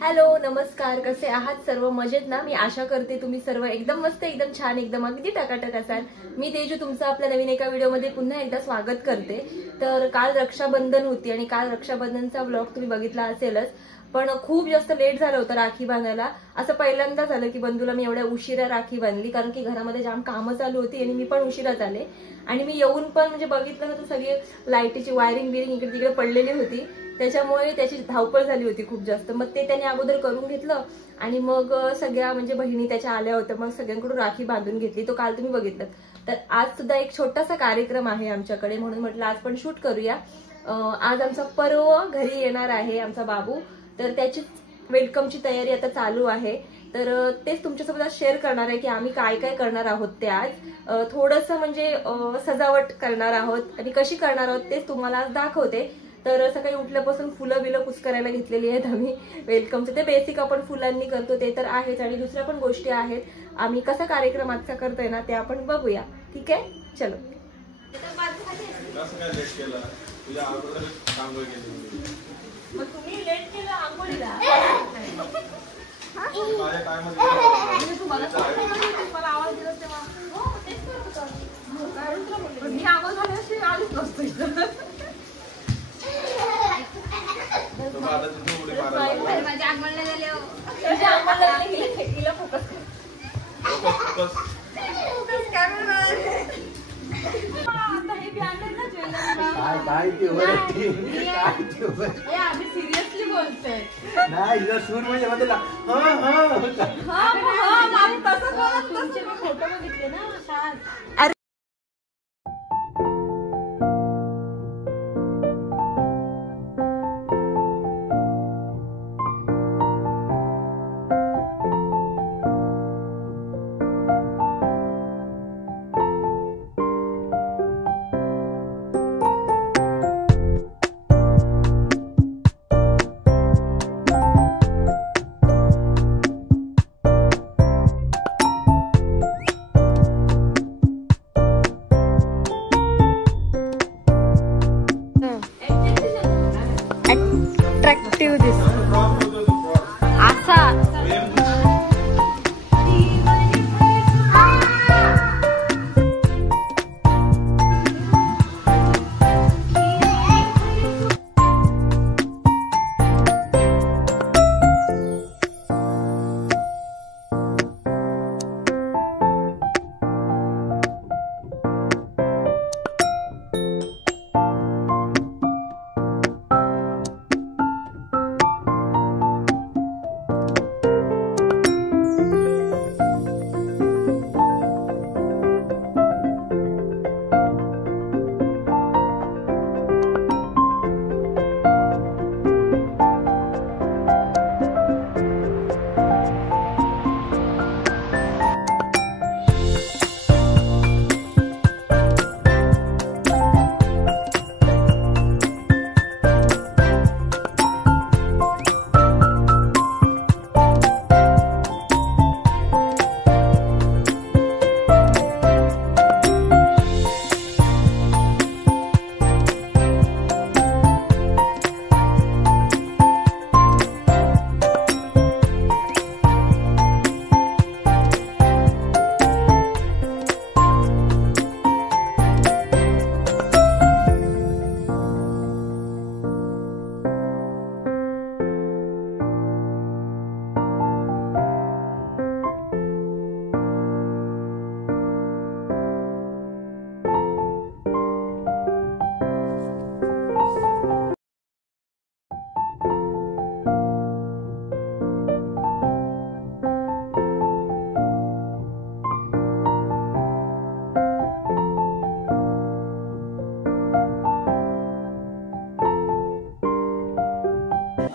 Hello नमस्कार, कसे आहात सर्व? मजेत ना? मी आशा करते तुम्ही सर्व एकदम मस्त, एकदम छान, एकदम अगदी टकाटक असाल. मी तेजू तुमचं आपल्या नवीन एका व्हिडिओमध्ये पुन्हा एकदा स्वागत करते. तर काल रक्षाबंधन होती आणि काल रक्षाबंधनचा व्लॉग तुम्ही बघितला असेलच, पण खूप जास्त लेट झालं होतं राखी बांधायला. असं पहिल्यांदा झालं की बंधूला मी एवढ्या उशिरा राखी बांधली, कारण की घरामध्ये जाम कामं चालू होती आणि मी पण उशिराच आले. आणि मी येऊन पण म्हणजे बघितलं तर सगळे लाईटीची वायरिंग बिरिंग इकडे तिकडे पडलेली होती, त्याच्यामुळे त्याची धावपळ झाली होती खूप जास्त. मग ते त्याने अगोदर करून घेतलं आणि मग सगळ्या म्हणजे बहिणी त्याच्या आल्या होत्या, मग सगळ्यांकडून राखी बांधून घेतली. तो काल तुम्ही बघितलं. तर आज सुद्धा एक छोटासा कार्यक्रम आहे आमच्याकडे, म्हणून म्हटलं आज पण शूट करूया. आज आमचा पर्व घरी येणार आहे, आमचा बाबू. तर त्याची वेलकमची तयारी आता चालू आहे. तर तेच तुमच्यासोबत आज शेअर करणार आहे की आम्ही काय काय करणार आहोत. ते आज थोडंसं म्हणजे सजावट करणार आहोत आणि कशी करणार आहोत तेच तुम्हाला आज दाखवते. तर सकाळी उठल्यापासून फुलं बिलं कुस्करायला घेतलेली आहेत आम्ही वेलकमचे. ते बेसिक आपण फुलांनी करतो ते तर आहेच, आणि दुसऱ्या पण गोष्टी आहेत. आम्ही कसा कार्यक्रम आजचा करतोय ना ते आपण बघूया. ठीक आहे, चलो. मग तुम्ही लेट केलं आंघोळीला. मला आवाज दिला तेव्हा तेच करत होता. मी आवाज झाल्याशी आलीच नसतो इथं. माझ्या अंगणला गेले फोकस सिरियसली बोलतोय फोटो बघितले ना. अट्रॅक्टिव्ह दिसतो असा.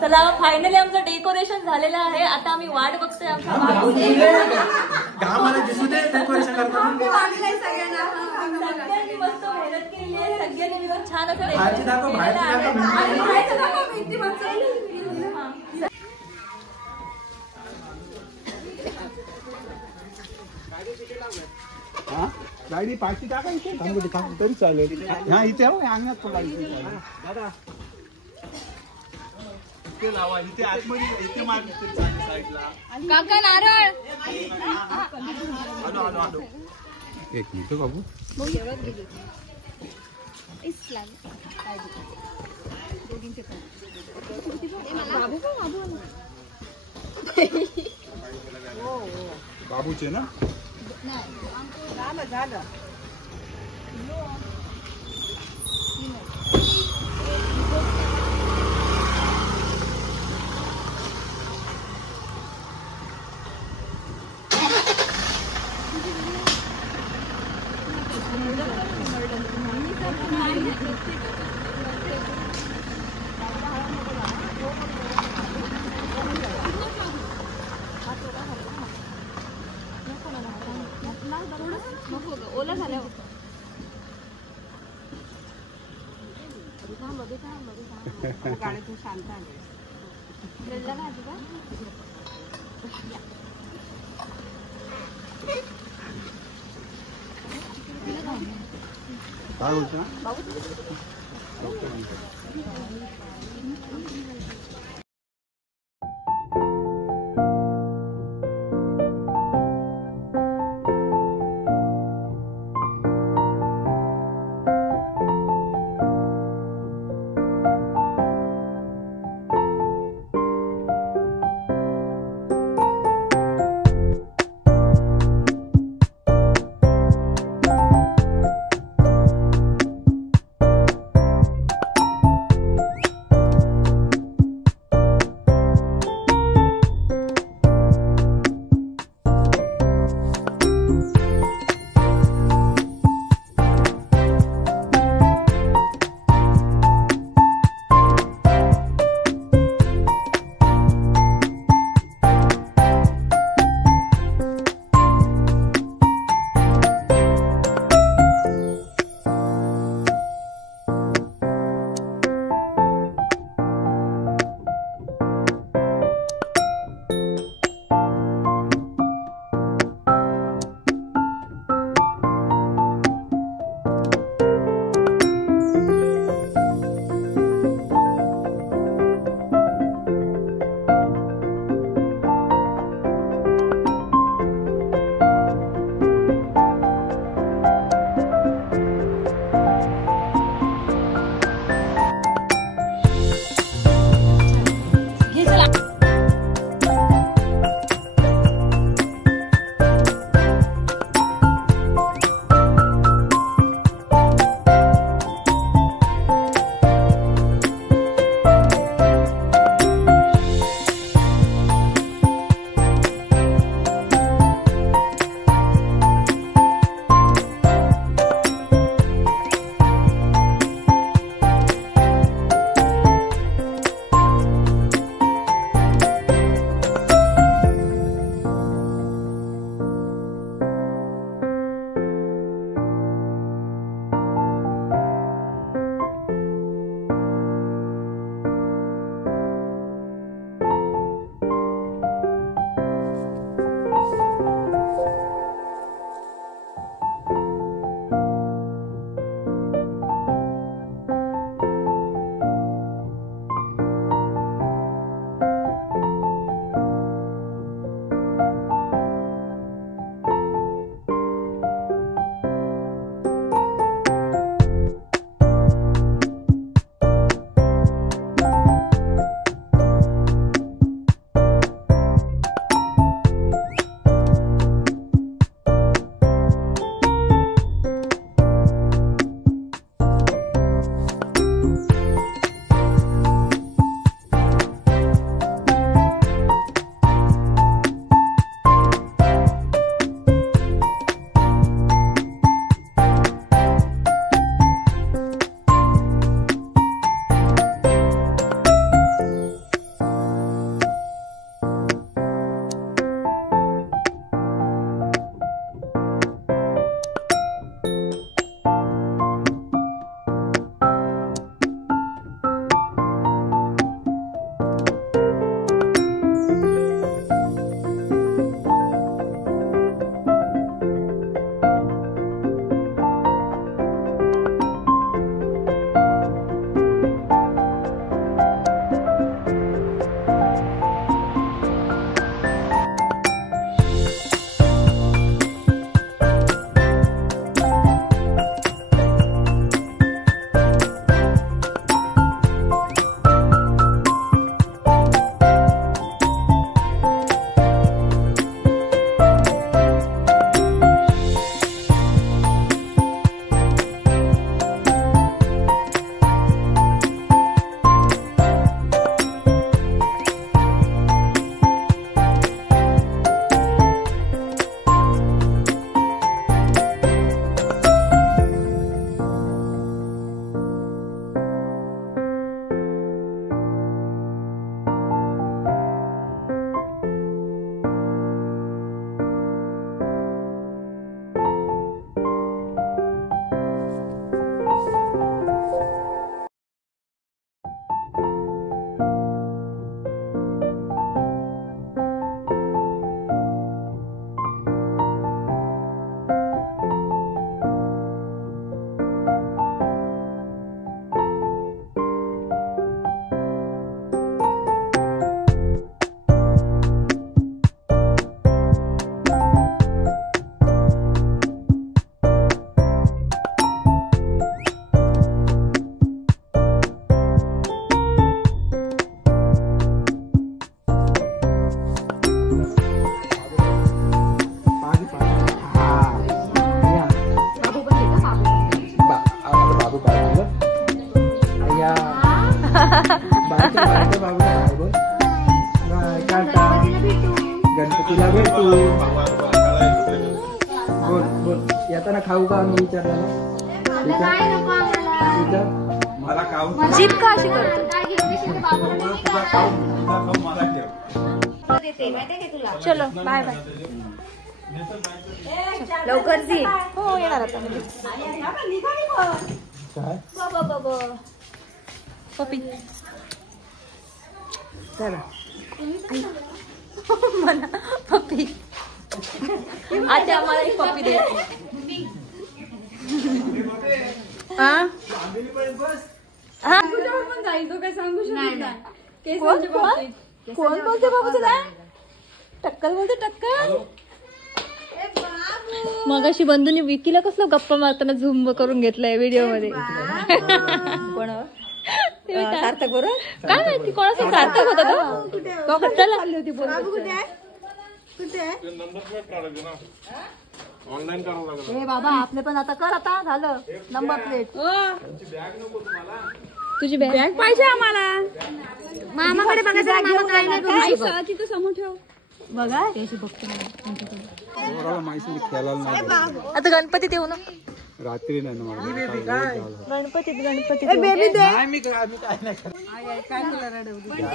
चला फायनली आमचं डेकोरेशन झालेलं आहे. आता आम्ही वाट बघतोय आमच्या बाबूची. सगळ्यांनी मस्त मेहनत केली आहे, सगळ्यांनी मिळून छान असं गाडी पाठी टाका इथे तरी चालेल. हा इथे अंगणात दादा इथे लावा इथे आतमध्ये इथे मार साईडला. काका नारळ. आलो आलो आलो. एक मिनिट बाबू. बाबूचे ना. झालं. ओला झाल्या. गाण्यातून शांत आले. काय बोलतो. गणपतीला भेटू. बोल बोल. येताना खाऊ का आम्ही विचारलं. मला खाऊ जीप का अशी करतो? चलो बाय बाय. लवकर जी. हो येणार आता म्हणजे. पप्पी चला मला पप्पी. आता आम्हाला एक पप्पी दे. हा पण जायचो काय सांगू शकत नाही. कोण बोलते बाबू तुला? टक्कल बोलते टक्कल. मग अशी बंधूनी विकीला कसलं गप्पा मारताना झूम करून घेतलाय व्हिडिओ मध्ये. कोणावर? सार्थक बरोबर. काय माहिती कोणाचं सार्थक होता का? चला होती बोल. ऑनलाईन करावं लागेल. हे बाबा आपले पण आता कर. आता झालं नंबर प्लेट. तुझी बॅग पाहिजे आम्हाला. मामाकडे बघायचं. मामा काय नाही तिथं समोर ठेव. बघा खेळायला नाही आता गणपतीत येऊ ना. रात्री नाही ना मला. गणपतीत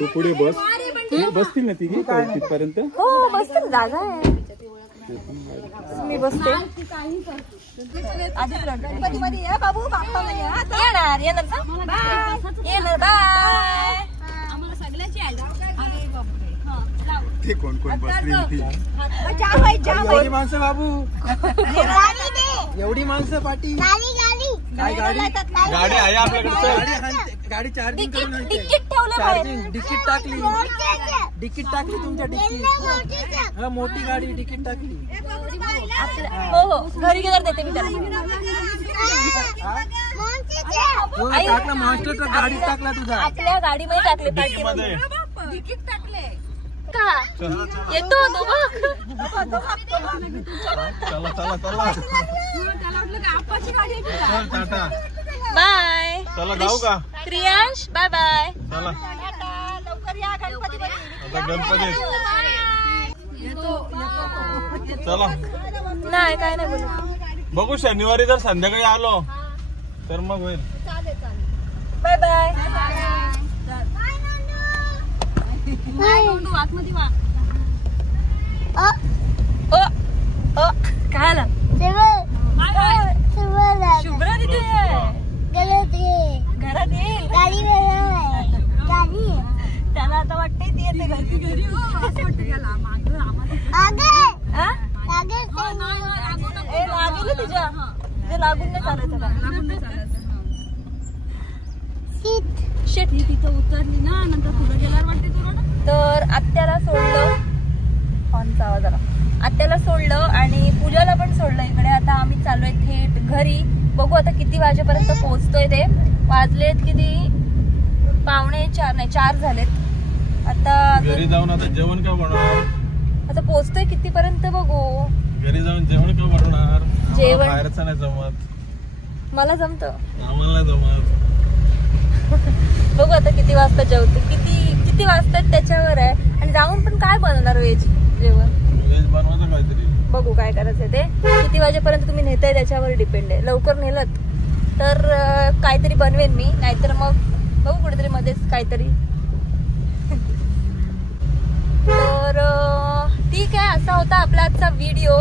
तू पुढे बस. बसतील ना तिघी तिथपर्यंत. हो बसते. जागा आहे. मी बसते. आधीच गणपतीमध्ये या बाबू. बाप्पा येणार. येणार येणार. बाय. आम्हाला सगळ्याची ते कोण कोण बसली एवढी माणसं बाबू. एवढी माणसं पाठी. काय गाडी गाडी आहे आपल्याकडे. गाडी चार्जिंग करून तिकीट ठेवलं. चार्जिंग डिकीट टाकली तुमच्या डिकीट. हा मोठी गाडी डिकीट टाकली. हो हो घरी गेल्यावर देते मी त्याला. टाकला मास्टर गाडीत टाकला तुझा. आपल्या गाडीमध्ये टाकले. तिकीट टाकले का? येतो तो बघ. चला चला चला. टाटा. बाय. चला जाऊ का? Kriyansh bye bye. चला लवकर या गणपती. आता गणपती. चला नाही काय नाही बोलू. बघू शनिवारी जर संध्याकाळी आलो तर मग होईल. Bye bye. आतमध्ये वा. काय आला? शुभ्र तिथे घरात येईल. त्याला आता वाटतंय ती येते घरी. लागेल तुझ्या. लागून नाही चालायचं का? शेट तिथं उतरली ना नंतर पुढे गेल्यावर वाटते तुला. तर आत्याला सोडलं. हॉर्नचा आवाज आला. आत्याला सोडलं आणि पूजाला पण सोडलं इकडे. आता आम्ही चाललोय थेट घरी. बघू आता किती वाजेपर्यंत पोहोचतोय ते. वाजलेत किती? 3:45 नाही 4 झालेत. आता घरी जाऊन आता जेवण का बनवणार? आता पोहोचतोय कितीपर्यंत बघू. घरी जाऊन जेवण का बनवणार? जेवण बाहेरचं नाही जमत. मला जमत. आम्हाला नाही जमत. बघू आता किती वाजता जेवतो. किती वाजतात त्याच्यावर आहे. आणि जाऊन पण काय बनवणार व्हेज जेवण. व्हेज बनवायचं काहीतरी. बघू काय करायचं ते. किती वाजेपर्यंत तुम्ही नेताय त्याच्यावर डिपेंड आहे. लवकर नेलत तर काहीतरी बनवेन मी. नाहीतर मग बघू कुठेतरी मध्येच काहीतरी. तर ठीक आहे. असा होता आपला आजचा व्हिडिओ.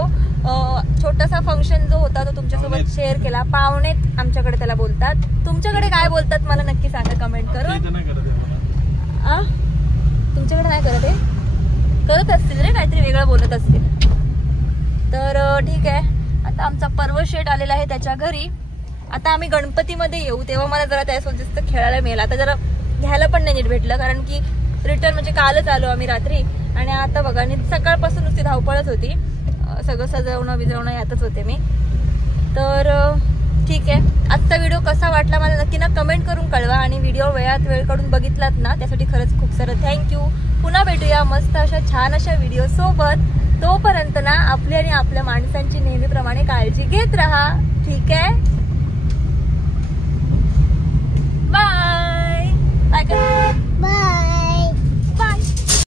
छोटासा फंक्शन जो होता तो तुमच्यासोबत शेअर केला. पाहुणेत आमच्याकडे त्याला बोलतात. तुमच्याकडे काय बोलतात मला नक्की सांगा कमेंट करून. तुमच्याकडे नाही करत आहे? करत असतील रे काहीतरी वेगळं बोलत असतील. तर ठीक आहे. आता आमचा पर्व शेट आलेला आहे त्याच्या घरी. आता आम्ही गणपतीमध्ये येऊ तेव्हा मला जरा त्यासोबत खेळायला मिळेल. आता जरा घ्यायला पण नाही नीट भेटलं कारण की रिटर्न म्हणजे कालच आलो आम्ही रात्री. आणि आता बघा सकाळपासून नुसती धावपळच होती. सगळं सजवणं बिजवणं यातच होते मी. तर ठीक आहे. आजचा व्हिडिओ कसा वाटला मला नक्की ना कमेंट करून कळवा. आणि व्हिडिओ वेळात वेळ काढून बघितलात ना त्यासाठी खरंच खूप सारं थँक्यू. पुन्हा भेटूया मस्त अशा छान अशा व्हिडिओ सोबत. तोपर्यंत ना आपली आणि आपल्या माणसांची नेहमीप्रमाणे काळजी घेत राहा. ठीक आहे.